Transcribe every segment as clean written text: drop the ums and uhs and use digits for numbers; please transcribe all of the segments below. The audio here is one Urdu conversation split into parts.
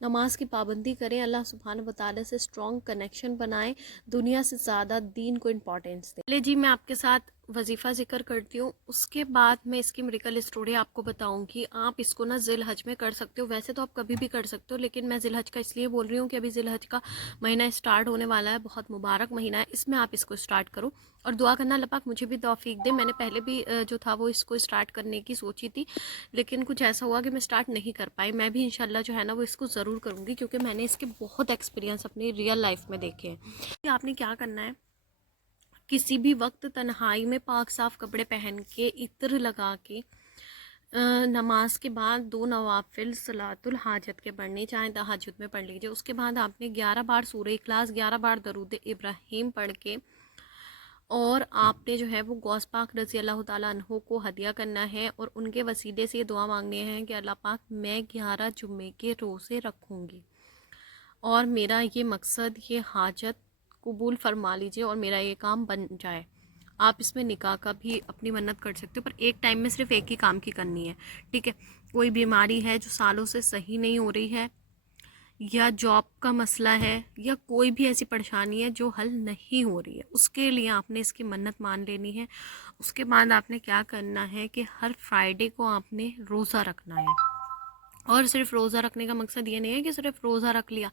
نماز کی پابندی کریں, اللہ سبحانہ و تعالیٰ سے اسٹرانگ کنیکشن بنائیں, دنیا سے زیادہ دین کو امپورٹینس دیں. چلیے جی, میں آپ کے ساتھ وظیفہ ذکر کرتی ہوں, اس کے بعد میں اس کی میریکل اسٹوری آپ کو بتاؤں گی. آپ اس کو نا ذی الحج میں کر سکتے ہو, ویسے تو آپ کبھی بھی کر سکتے ہو, لیکن میں ذی الحج کا اس لیے بول رہی ہوں کہ ابھی ذی الحج کا مہینہ اسٹارٹ ہونے والا ہے, بہت مبارک مہینہ ہے, اس میں آپ اس کو اسٹارٹ کرو. اور دعا کرنا اللہ پاک مجھے بھی توفیق دے. میں نے پہلے بھی جو تھا وہ اس کو اسٹارٹ کرنے کی سوچی تھی, لیکن کچھ ایسا ہوا کہ میں اسٹارٹ نہیں کر پائی. میں بھی انشاءاللہ جو ہے نا وہ اس کو ضرور کروں گی, کیونکہ میں نے اس کے بہت ایکسپیرینس اپنی ریئل لائف میں دیکھے ہیں. آپ نے کیا کرنا ہے, کسی بھی وقت تنہائی میں پاک صاف کپڑے پہن کے, عطر لگا کے, نماز کے بعد 2 نوافل صلاۃ الحاجت کے پڑھنے, چاہے تہجد میں پڑھ لیجیے. اس کے بعد آپ نے 11 بار سورہ اخلاص, 11 بار درود ابراہیم پڑھ کے, اور آپ نے جو ہے وہ غوث پاک رضی اللہ تعالیٰ عنہ کو ہدیہ کرنا ہے, اور ان کے وسیلے سے یہ دعا مانگنے ہیں کہ اللہ پاک میں 11 جمعے کے روزے رکھوں گی, اور میرا یہ مقصد, یہ حاجت قبول فرما لیجئے, اور میرا یہ کام بن جائے. آپ اس میں نکاح کا بھی اپنی منت کر سکتے ہو, پر ایک ٹائم میں صرف ایک ہی کام کی کرنی ہے, ٹھیک ہے. کوئی بیماری ہے جو سالوں سے صحیح نہیں ہو رہی ہے, یا جاب کا مسئلہ ہے, یا کوئی بھی ایسی پریشانی ہے جو حل نہیں ہو رہی ہے, اس کے لیے آپ نے اس کی منت مان لینی ہے. اس کے بعد آپ نے کیا کرنا ہے کہ ہر فرائیڈے کو آپ نے روزہ رکھنا ہے. اور صرف روزہ رکھنے کا مقصد یہ نہیں ہے کہ صرف روزہ رکھ لیا,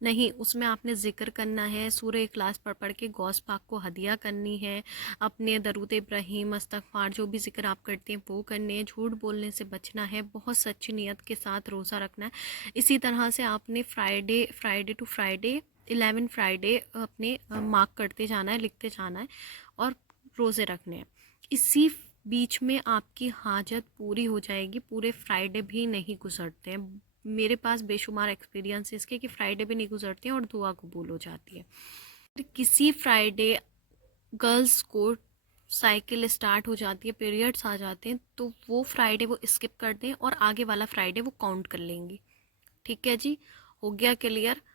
نہیں, اس میں آپ نے ذکر کرنا ہے, سورہ اخلاص پڑھ کے غوث پاک کو ہدیہ کرنی ہے, اپنے درود ابراہیم, استغفار, جو بھی ذکر آپ کرتے ہیں وہ کرنے ہیں, جھوٹ بولنے سے بچنا ہے, بہت سچی نیت کے ساتھ روزہ رکھنا ہے. اسی طرح سے آپ نے فرائیڈے ٹو فرائیڈے 11 فرائیڈے اپنے مارک کرتے جانا ہے, لکھتے جانا ہے, اور روزے رکھنے ہیں. اسی بیچ میں آپ کی حاجت پوری ہو جائے گی. پورے فرائیڈے بھی نہیں گزرتے ہیں, میرے پاس بے شمار ایکسپیرینس اس کے کہ فرائیڈے بھی نہیں گزرتے ہیں اور دعا قبول ہو جاتی ہے. کسی فرائیڈے گرلز کو سائیکل اسٹارٹ ہو جاتی ہے, پیریڈس آ جاتے ہیں, تو وہ فرائیڈے وہ اسکپ کر دیں, اور آگے والا فرائیڈے وہ کاؤنٹ کر لیں گی. ٹھیک ہے جی, ہو گیا کلیئر.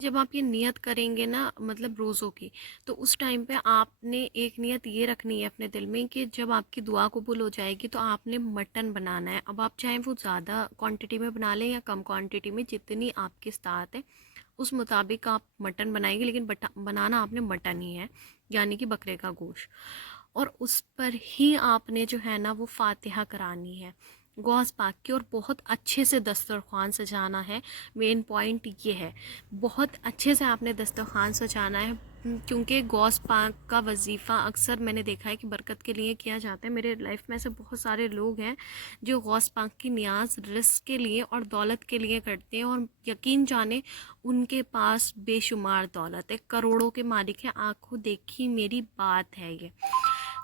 جب آپ یہ نیت کریں گے نا, مطلب روزوں کی, تو اس ٹائم پہ آپ نے ایک نیت یہ رکھنی ہے اپنے دل میں کہ جب آپ کی دعا قبول ہو جائے گی تو آپ نے مٹن بنانا ہے. اب آپ چاہیں وہ زیادہ کوانٹٹی میں بنا لیں یا کم کوانٹٹی میں, جتنی آپ کی استطاعت ہے اس مطابق آپ مٹن بنائیں گے, لیکن بنانا آپ نے مٹن ہی ہے, یعنی کہ بکرے کا گوشت. اور اس پر ہی آپ نے جو ہے نا وہ فاتحہ کرانی ہے غوث پاک کی, اور بہت اچھے سے دسترخوان سجانا ہے. مین پوائنٹ یہ ہے, بہت اچھے سے آپ نے دسترخوان سجانا ہے, کیونکہ غوث پاک کا وظیفہ اکثر میں نے دیکھا ہے کہ برکت کے لیے کیا جاتا ہے. میرے لائف میں سے بہت سارے لوگ ہیں جو غوث پاک کی نیاز رزق کے لیے اور دولت کے لیے کرتے ہیں, اور یقین جانیں ان کے پاس بے شمار دولت ہے, کروڑوں کے مالک ہیں. آنکھوں دیکھی میری بات ہے یہ.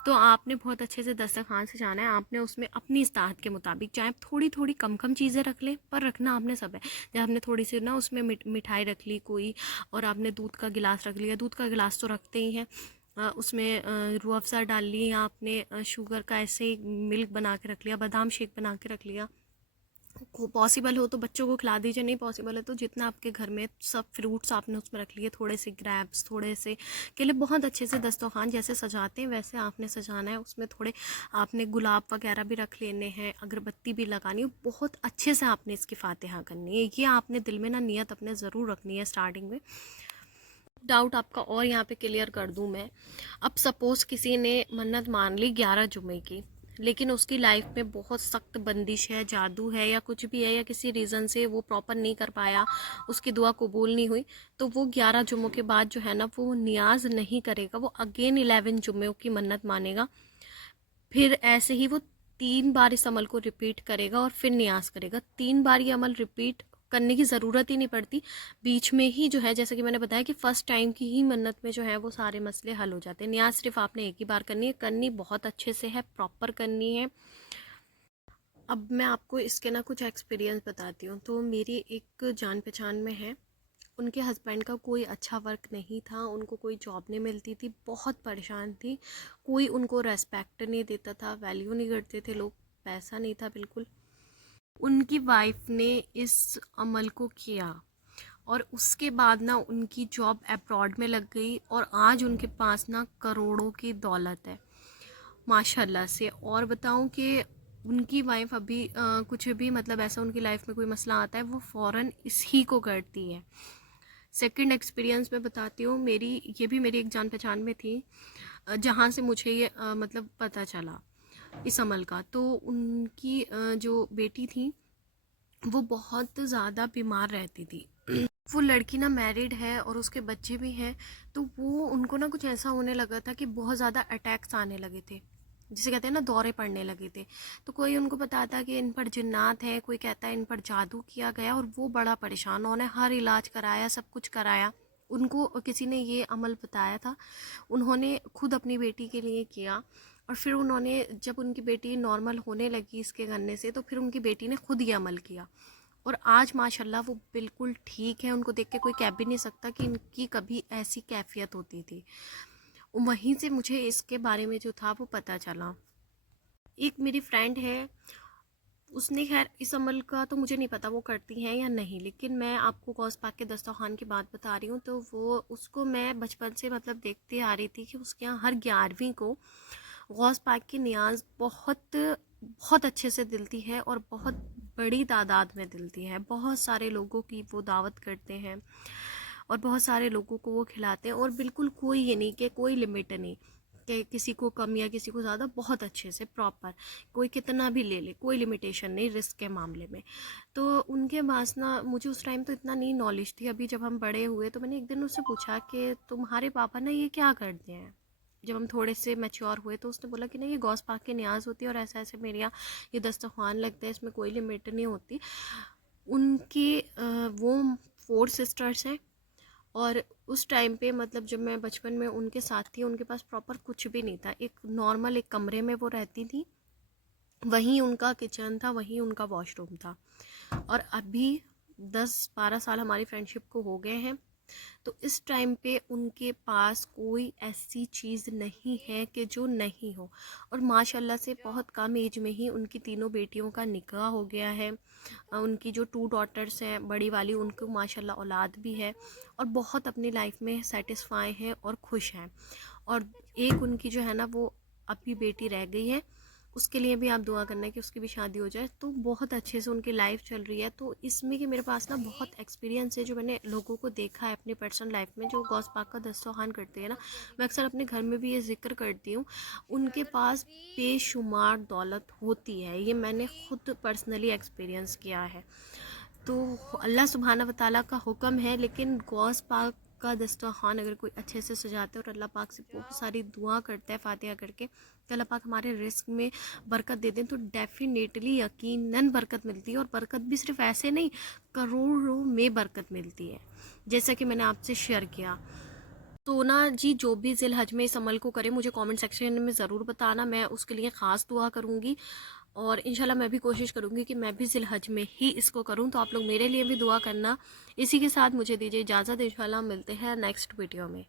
تو آپ نے بہت اچھے سے دسترخوان سے جانا ہے. آپ نے اس میں اپنی استطاعت کے مطابق, چاہے تھوڑی تھوڑی کم چیزیں رکھ لیں, پر رکھنا آپ نے سب ہے. جب آپ نے تھوڑی سی نا اس میں مٹھائی رکھ لی کوئی, اور آپ نے دودھ کا گلاس رکھ لیا, دودھ کا گلاس تو رکھتے ہی ہیں, اس میں روح افزا ڈال لی, یا آپ نے شوگر کا ایسے ہی ملک بنا کے رکھ لیا, بادام شیک بنا کے رکھ لیا. پاسبل ہو تو بچوں کو کھلا دیجیے, نہیں پاسبل ہے تو جتنا آپ کے گھر میں سب فروٹس آپ نے اس میں رکھ لیے, تھوڑے سے گریپس, تھوڑے سے کیلے, بہت اچھے سے دسترخوان جیسے سجاتے ہیں ویسے آپ نے سجانا ہے. اس میں تھوڑے آپ نے گلاب وغیرہ بھی رکھ لینے ہیں, اگربتی بھی لگانی ہے, بہت اچھے سے آپ نے اس کی فاتحہ کرنی ہے. یہ آپ نے دل میں نا نیت اپنے ضرور رکھنی ہے اسٹارٹنگ میں. ڈاؤٹ آپ کا اور یہاں پہ کلیئر کر دوں میں. اب سپوز کسی نے منت مان لی 11 جمعے کی, لیکن اس کی لائف میں بہت سخت بندش ہے, جادو ہے, یا کچھ بھی ہے, یا کسی ریزن سے وہ پراپر نہیں کر پایا, اس کی دعا قبول نہیں ہوئی, تو وہ 11 جمعوں کے بعد جو ہے نا وہ نیاز نہیں کرے گا, وہ اگین 11 جمعوں کی منت مانے گا. پھر ایسے ہی وہ 3 بار اس عمل کو ریپیٹ کرے گا, اور پھر نیاز کرے گا. 3 بار یہ عمل ریپیٹ کرنے کی ضرورت ہی نہیں پڑتی, بیچ میں ہی جو ہے جیسے کہ میں نے بتایا کہ فرسٹ ٹائم کی ہی منت میں جو ہے وہ سارے مسئلے حل ہو جاتے ہیں. نیاز صرف آپ نے ایک ہی بار کرنی ہے, کرنی بہت اچھے سے ہے, پراپر کرنی ہے. اب میں آپ کو اس کے نا کچھ ایکسپیرینس بتاتی ہوں. تو میری ایک جان پہچان میں ہے, ان کے ہسبینڈ کا کوئی اچھا ورک نہیں تھا, ان کو کوئی جاب نہیں ملتی تھی, بہت پریشان تھی, کوئی ان کو ریسپیکٹ نہیں دیتا تھا, ویلیو نہیں کرتے تھے لوگ, پیسہ نہیں تھا بالکل. ان کی وائف نے اس عمل کو کیا, اور اس کے بعد نا ان کی جاب ابراڈ میں لگ گئی, اور آج ان کے پاس نا کروڑوں کی دولت ہے ماشاء اللہ سے. اور بتاؤں کہ ان کی وائف ابھی کچھ بھی مطلب ایسا ان کی لائف میں کوئی مسئلہ آتا ہے وہ فوراً اس ہی کو کرتی ہے. سیکنڈ ایکسپیرینس میں بتاتی ہوں، یہ بھی میری ایک جان پہچان میں تھی جہاں سے مجھے یہ مطلب پتہ چلا اس عمل کا. تو ان کی جو بیٹی تھی وہ بہت زیادہ بیمار رہتی تھی. وہ لڑکی نا میرڈ ہے اور اس کے بچے بھی ہیں، تو وہ ان کو نا کچھ ایسا ہونے لگا تھا کہ بہت زیادہ اٹیکس آنے لگے تھے، جسے کہتے ہیں نا دورے پڑنے لگے تھے. تو کوئی ان کو بتاتا کہ ان پر جنات ہیں، کوئی کہتا ہے ان پر جادو کیا گیا، اور وہ بڑا پریشان. انہوں نے ہر علاج کرایا، سب کچھ کرایا. ان کو کسی نے یہ عمل بتایا تھا، انہوں نے خود اپنی بیٹی کے لیے کیا، اور پھر انہوں نے جب ان کی بیٹی نارمل ہونے لگی اس کے کرنے سے، تو پھر ان کی بیٹی نے خود یہ عمل کیا، اور آج ماشاءاللہ وہ بالکل ٹھیک ہے. ان کو دیکھ کے کوئی کہہ بھی نہیں سکتا کہ ان کی کبھی ایسی کیفیت ہوتی تھی. وہیں سے مجھے اس کے بارے میں جو تھا وہ پتہ چلا. ایک میری فرینڈ ہے، اس نے خیر اس عمل کا تو مجھے نہیں پتا وہ کرتی ہیں یا نہیں، لیکن میں آپ کو غوث پاک کے دسترخوان کی بات بتا رہی ہوں. تو وہ اس کو میں بچپن سے مطلب دیکھتے آ رہی تھی کہ اس کے یہاں ہر 11ویں کو غوث پاک کی نیاز بہت بہت اچھے سے دلتی ہے، اور بہت بڑی تعداد میں دلتی ہے. بہت سارے لوگوں کی وہ دعوت کرتے ہیں اور بہت سارے لوگوں کو وہ کھلاتے ہیں، اور بالکل کوئی یہ نہیں کہ کوئی لمٹ نہیں کہ کسی کو کم یا کسی کو زیادہ، بہت اچھے سے پراپر کوئی کتنا بھی لے لے، کوئی لمیٹیشن نہیں رزق کے معاملے میں. تو ان کے پاس نا مجھے اس ٹائم تو اتنا نہیں نالج تھی. ابھی جب ہم بڑے ہوئے تو میں نے ایک دن اس سے پوچھا کہ تمہارے پاپا نا یہ کیا کرتے ہیں. جب ہم تھوڑے سے میچور ہوئے تو اس نے بولا کہ نہیں، یہ غوث پاک کی نیاز ہوتی ہے، اور ایسا ایسے میرے یہاں یہ دسترخوان لگتا ہے، اس میں کوئی لمٹ نہیں ہوتی. ان کی وہ 4 سسٹرس ہیں، اور اس ٹائم پہ مطلب جب میں بچپن میں ان کے ساتھ تھی، ان کے پاس پراپر کچھ بھی نہیں تھا. ایک نارمل ایک کمرے میں وہ رہتی تھی، وہیں ان کا کچن تھا، وہیں ان کا واش روم تھا. اور ابھی 10-12 سال ہماری فرینڈشپ کو ہو گئے ہیں. تو اس ٹائم پہ ان کے پاس کوئی ایسی چیز نہیں ہے کہ جو نہیں ہو، اور ماشاء اللہ سے بہت کم ایج میں ہی ان کی تینوں بیٹیوں کا نکاح ہو گیا ہے. ان کی جو 2 ڈاٹرس ہیں، بڑی والی ان کو ماشاء اللہ اولاد بھی ہے، اور بہت اپنی لائف میں سیٹسفائی ہیں اور خوش ہیں. اور ایک ان کی جو ہے نا وہ ابھی بیٹی رہ گئی ہے، اس کے لیے بھی آپ دعا کرنا ہے کہ اس کی بھی شادی ہو جائے. تو بہت اچھے سے ان کی لائف چل رہی ہے. تو اس میں کہ میرے پاس نا بہت ایکسپیرینس ہے، جو میں نے لوگوں کو دیکھا ہے اپنی پرسنل لائف میں جو غوث پاک کا دسترخوان کرتے ہیں نا. میں اکثر اپنے گھر میں بھی یہ ذکر کرتی ہوں، ان کے پاس بے شمار دولت ہوتی ہے. یہ میں نے خود پرسنلی ایکسپیرینس کیا ہے. تو اللہ سبحانہ و تعالیٰ کا حکم ہے، لیکن غوث پاک کا دسترخوان اگر کوئی اچھے سے سجاتے اور اللہ پاک سے بہت ساری دعا کرتا ہے فاتحہ کر کے کہ اللہ پاک ہمارے رزق میں برکت دے دیں، تو ڈیفینیٹلی یقیناً برکت ملتی ہے. اور برکت بھی صرف ایسے نہیں، کروڑوں میں برکت ملتی ہے، جیسا کہ میں نے آپ سے شیئر کیا. تو نا جی، جو بھی ذی الحج میں اس عمل کو کرے مجھے کامنٹ سیکشن میں ضرور بتانا، میں اس کے لیے خاص دعا کروں گی. اور انشاءاللہ میں بھی کوشش کروں گی کہ میں بھی ذی الحج میں ہی اس کو کروں. تو آپ لوگ میرے لیے بھی دعا کرنا. اسی کے ساتھ مجھے دیجیے اجازت، انشاءاللہ ملتے ہیں نیکسٹ ویڈیو میں.